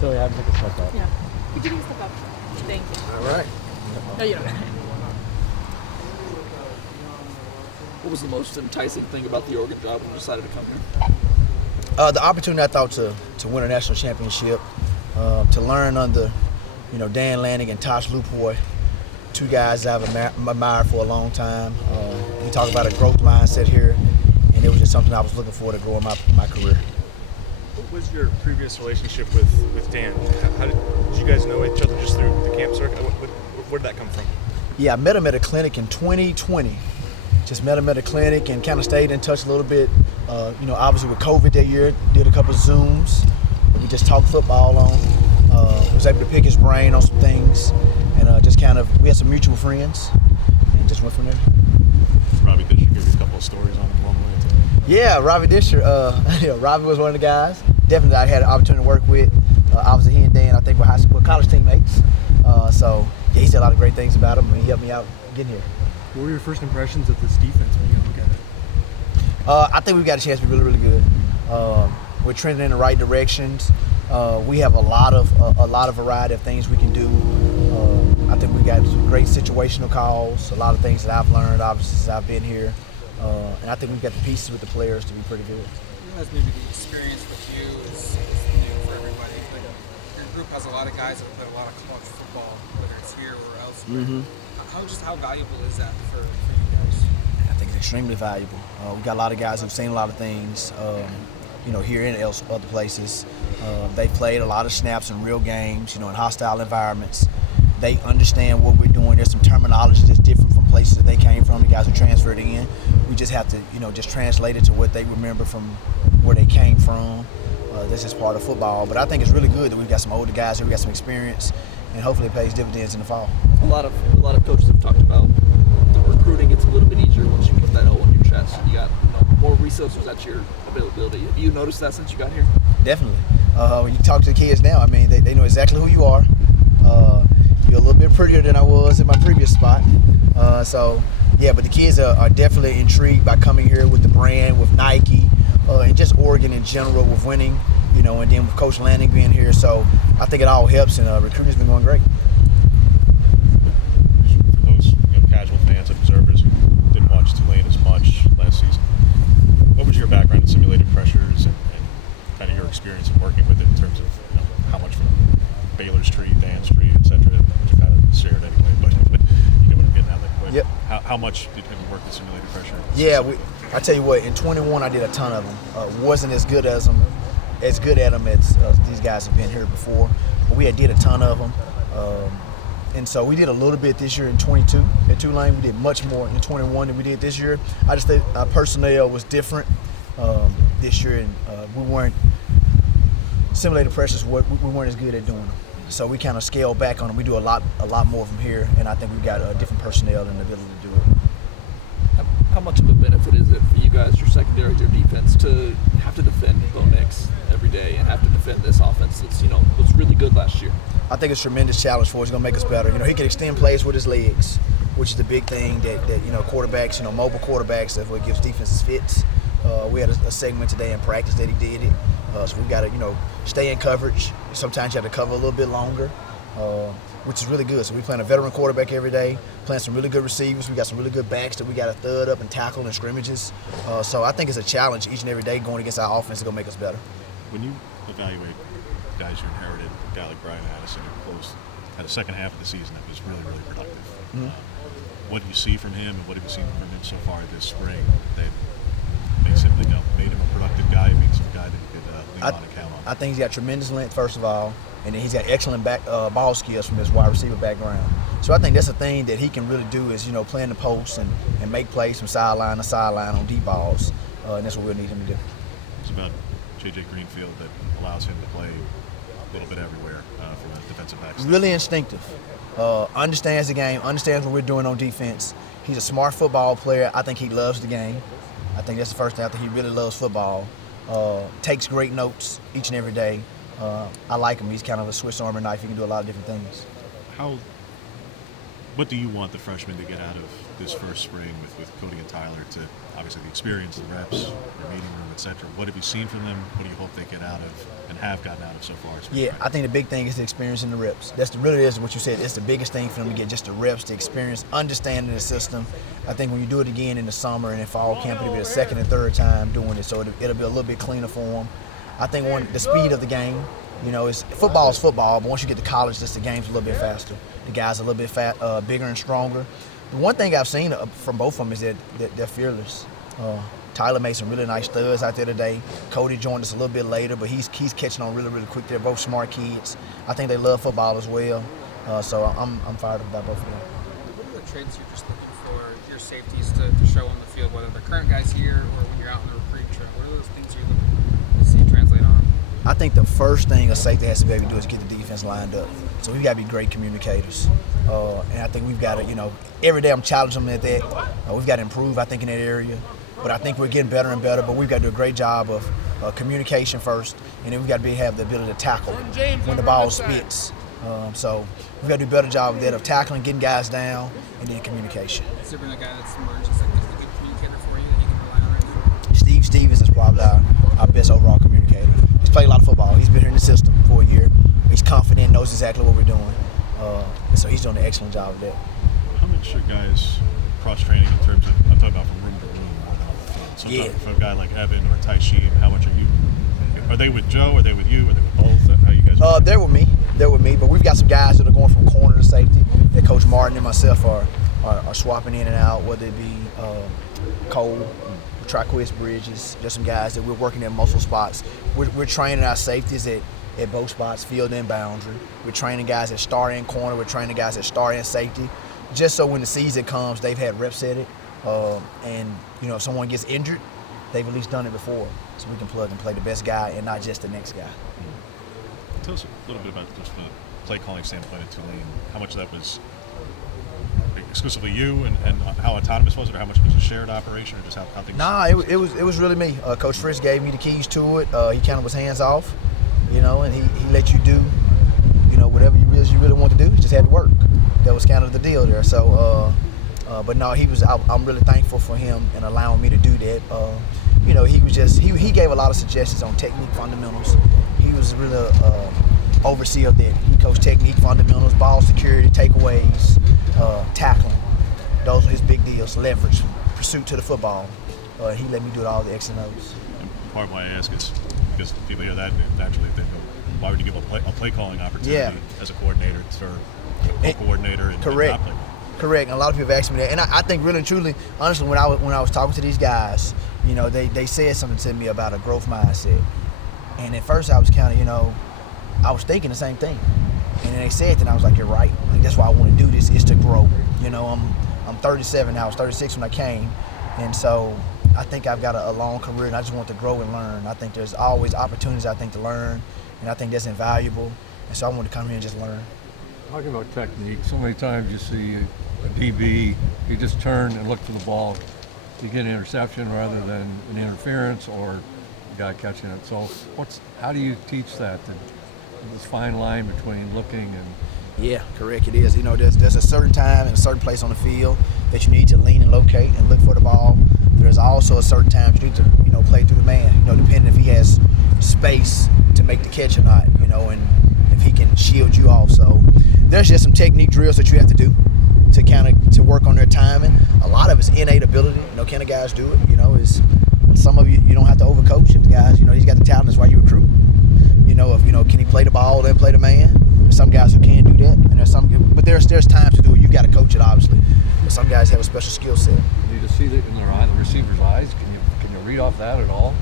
So yeah, I'm taking a step up. Yeah. Could you take a step up? Thank you. All right. No, you don't. What was the most enticing thing about the Oregon job when you decided to come here? The opportunity I thought to win a national championship, to learn under, Dan Lanning and Tosh Lupoy, two guys I've admired for a long time. We talk about a growth mindset here, and it was just something I was looking for to grow in my career. What was your previous relationship with Dan? How did you guys know each other just through the camp circuit? Where did that come from? Yeah, I met him at a clinic in 2020. Just met him at a clinic and kind of stayed in touch a little bit. Obviously with COVID that year, did a couple of Zooms. We just talked football on. Was able to pick his brain on some things, and just we had some mutual friends, and just went from there. Robbie Disher gave you a couple of stories on him along the way too. Yeah, Robbie Disher. Robbie was one of the guys. Definitely, I had an opportunity to work with. Obviously, he and Dan, I think, were college teammates. He said a lot of great things about him, and he helped me out getting here. What were your first impressions of this defense when you look at it? I think we've got a chance to be really, really good. We're trending in the right directions. We have a lot of variety of things we can do. I think we got some great situational calls. A lot of things that I've learned, obviously, since I've been here. And I think we've got the pieces with the players to be pretty good. You guys, maybe the experience with you is new for everybody, but your group has a lot of guys that have played a lot of college football, whether it's here or elsewhere. Mm-hmm. How valuable is that for you guys? I think it's extremely valuable. We got a lot of guys who've seen a lot of things, here and other places. They played a lot of snaps in real games, in hostile environments. They understand what we're doing. There's some terminology that's different from places that they came from, the guys who transferred in. We just have to, just translate it to what they remember from where they came from. This is part of football. But I think it's really good that we've got some older guys here, we got some experience, and hopefully it pays dividends in the fall. A lot of coaches have talked about the recruiting gets a little bit easier once you put that O on your chest. You got more resources at your availability. Have you noticed that since you got here? Definitely. When you talk to the kids now, they know exactly who you are. You're a little bit prettier than I was at my previous spot. But the kids are definitely intrigued by coming here with the brand, with Nike, and just Oregon in general with winning, and then with Coach Lanning being here. So I think it all helps, and recruiting's been going great. For those casual fans and observers who didn't watch Tulane as much last season, what was your background in simulated pressures and kind of your experience in working with it in terms of how much from Baylor's tree, Dan's tree, et cetera, which I kind of shared anyway, but you get what I'm getting at. Yep. How much have you worked with simulated pressure? Yeah, I tell you what, in 21 I did a ton of them. Wasn't as good at them as these guys have been here before, but we did a ton of them. And so we did a little bit this year in 22 at Tulane. We did much more in 21 than we did this year. I just think our personnel was different this year, and we weren't simulated pressures. We weren't as good at doing them. So we kind of scaled back on them. We do a lot more from here, and I think we've got different personnel and the ability to do it. How much of a benefit is it for you guys, your secondary, your defense, to have to defend Bo Nix every day and have to defend this offense that's was really good last year? I think it's a tremendous challenge for us. It's going to make us better. He can extend plays with his legs, which is the big thing that quarterbacks, mobile quarterbacks, that's what gives defenses fits. We had a segment today in practice that he did it. So we've got to, stay in coverage. Sometimes you have to cover a little bit longer, which is really good. So we're playing a veteran quarterback every day, playing some really good receivers. We got some really good backs that we got to thud up and tackle in scrimmages. So I think it's a challenge each and every day going against our offense to go make us better. When you evaluate guys you inherited, a guy like Brian Addison, who had a second half of the season that was really, really productive. Mm-hmm. What do you see from him, and what have you seen from him so far this spring that makes him, made him a productive guy, makes him a guy that you could lean on and count on? I think he's got tremendous length, first of all, and then he's got excellent ball skills from his wide receiver background. So I think that's a thing that he can really do is, play in the post and make plays from sideline to sideline on deep balls, and that's what we'll need him to do. It's about J.J. Greenfield that allows him to play a little bit everywhere from a defensive back. Really instinctive. Understands the game, understands what we're doing on defense. He's a smart football player. I think he loves the game. I think that's the first thing. I think he really loves football. Takes great notes each and every day. I like him. He's kind of a Swiss Army knife. He can do a lot of different things. What do you want the freshmen to get out of this first spring with Cody and Tyler, to obviously the experience, the reps, the meeting room, et etc. What have you seen from them? What do you hope they get out of and have gotten out of so far? Yeah, I think the big thing is the experience and the reps. That's really is what you said. It's the biggest thing for them to get, just the reps, the experience, understanding the system. I think when you do it again in the summer and in fall camp, it'll be the second and third time doing it, so it'll be a little bit cleaner for them. I think the speed of the game, football is football, but once you get to college, the game's a little bit faster. The guys are a little bit bigger and stronger. The one thing I've seen from both of them is that they're fearless. Tyler made some really nice studs out there today. Cody joined us a little bit later, but he's catching on really, really quick. They're both smart kids. I think they love football as well. So I'm fired up about both of them. What are the traits you're just looking for your safeties to show on the field, whether the current guys here or when you're out on the recruiting trail? What are those things you're looking to see translate on? I think the first thing a safety has to be able to do is get the defense lined up. So we've got to be great communicators. And I think we've got to, every day I'm challenging them at that. We've got to improve, I think, in that area. But I think we're getting better and better, but we've got to do a great job of communication first, and then we've got to have the ability to tackle when the ball spits. So we've got to do a better job of that, of tackling, getting guys down, and then communication. Has there been a guy that's emerged as like a good communicator for you that you can rely on right now? Stevens is probably our best overall communicator. He's played a lot of football. He's been here in the system for a year. He's confident, knows exactly what we're doing. And so he's doing an excellent job of that. How much are guys cross-training in terms of, I'm talking about from room to room? So for a guy like Evan or Ty Sheeb, how much are they with Joe? Are they with you? Are they with both? How you guys? They're with me. But we've got some guys that are going from corner to safety that Coach Martin and myself are swapping in and out, whether it be Cole, Triquest Bridges. There's some guys that we're working at muscle spots. We're training our safeties at both spots, field and boundary. We're training guys that start in corner. We're training guys that start in safety, just so when the season comes, they've had reps at it. And if someone gets injured, they've at least done it before, so we can plug and play the best guy and not just the next guy. Tell us a little bit about just the play calling standpoint at Tulane. How much of that was exclusively you, and how autonomous was it, or how much was a shared operation, or just how things? Nah, it was really me. Coach Fritz gave me the keys to it. He kind of was hands off, and he let you do, whatever you really want to do. You just had to work. That was kind of the deal there. So. But no, I'm really thankful for him and allowing me to do that. He gave a lot of suggestions on technique fundamentals. He was really overseer of that. He coached technique fundamentals, ball security, takeaways, tackling. Those were his big deals. Leverage, pursuit to the football. He let me do all the X and O's. And part of why I ask is because people hear that and naturally they go, why would you give a play calling opportunity as a coordinator for a coordinator and correct. not play? Correct, and a lot of people have asked me that, and I think really and truly, honestly, when I was talking to these guys, they said something to me about a growth mindset, and at first I was kind of, I was thinking the same thing, and then they said that, and I was like, you're right, like that's why I want to do this, is to grow. I'm 37 now, I was 36 when I came, and so I think I've got a long career, and I just want to grow and learn. I think there's always opportunities, to learn, and I think that's invaluable, and so I want to come here and just learn. Talking about technique, so many times you see a DB, you just turn and look for the ball. You get an interception rather than an interference or a guy catching it. So how do you teach that? This fine line between looking and... Yeah, correct, it is. There's a certain time and a certain place on the field that you need to lean and locate and look for the ball. There's also a certain time you need to, play through the man, depending if he has space to make the catch or not, and if he can shield you off. So there's just some technique drills that you have to do to work on their timing. A lot of it's innate ability. Can the guys do it? Is some of you don't have to overcoach if the guys, he's got the talent. That's why you recruit. Can he play the ball and play the man? There's some guys who can do that, and there's times to do it. You've got to coach it, obviously. But some guys have a special skill set. You just see it in their eye, the receiver's eyes. Can you read off that at all?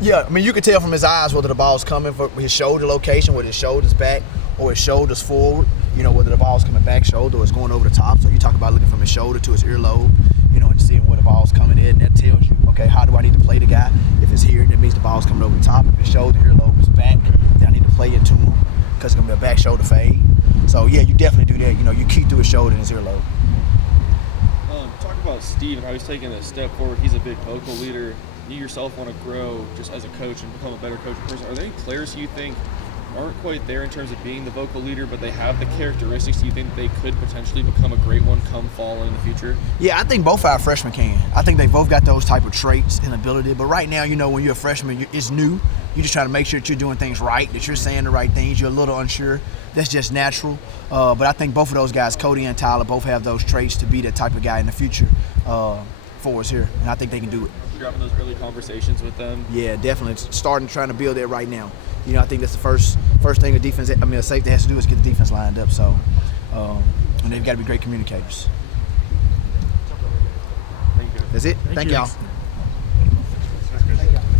Yeah, you can tell from his eyes whether the ball's coming from his shoulder location, whether his shoulder's back or his shoulder's forward, whether the ball's coming back shoulder or it's going over the top. So you talk about looking from his shoulder to his earlobe, and seeing where the ball's coming in, and that tells you, okay, how do I need to play the guy? If it's here, that means the ball's coming over the top. If his shoulder, earlobe is back, then I need to play into him because it's going to be a back shoulder fade. So yeah, you definitely do that. You keep through his shoulder and his earlobe. Talk about Steve and how he's taking a step forward. He's a big vocal leader. You yourself want to grow just as a coach and become a better coach in person. Are there any players you think aren't quite there in terms of being the vocal leader, but they have the characteristics. Do you think they could potentially become a great one come fall in the future? Yeah, I think both our freshmen can. I think they both got those type of traits and ability. But right now, when you're a freshman, it's new. You're just trying to make sure that you're doing things right, that you're saying the right things. You're a little unsure. That's just natural. But I think both of those guys, Cody and Tyler, both have those traits to be that type of guy in the future for us here. And I think they can do it. You're having those early conversations with them? Yeah, definitely. It's starting trying to build that right now. I think that's the first thing a safety has to do is get the defense lined up. So, and they've got to be great communicators. Thank you. That's it. Thank you. y'all.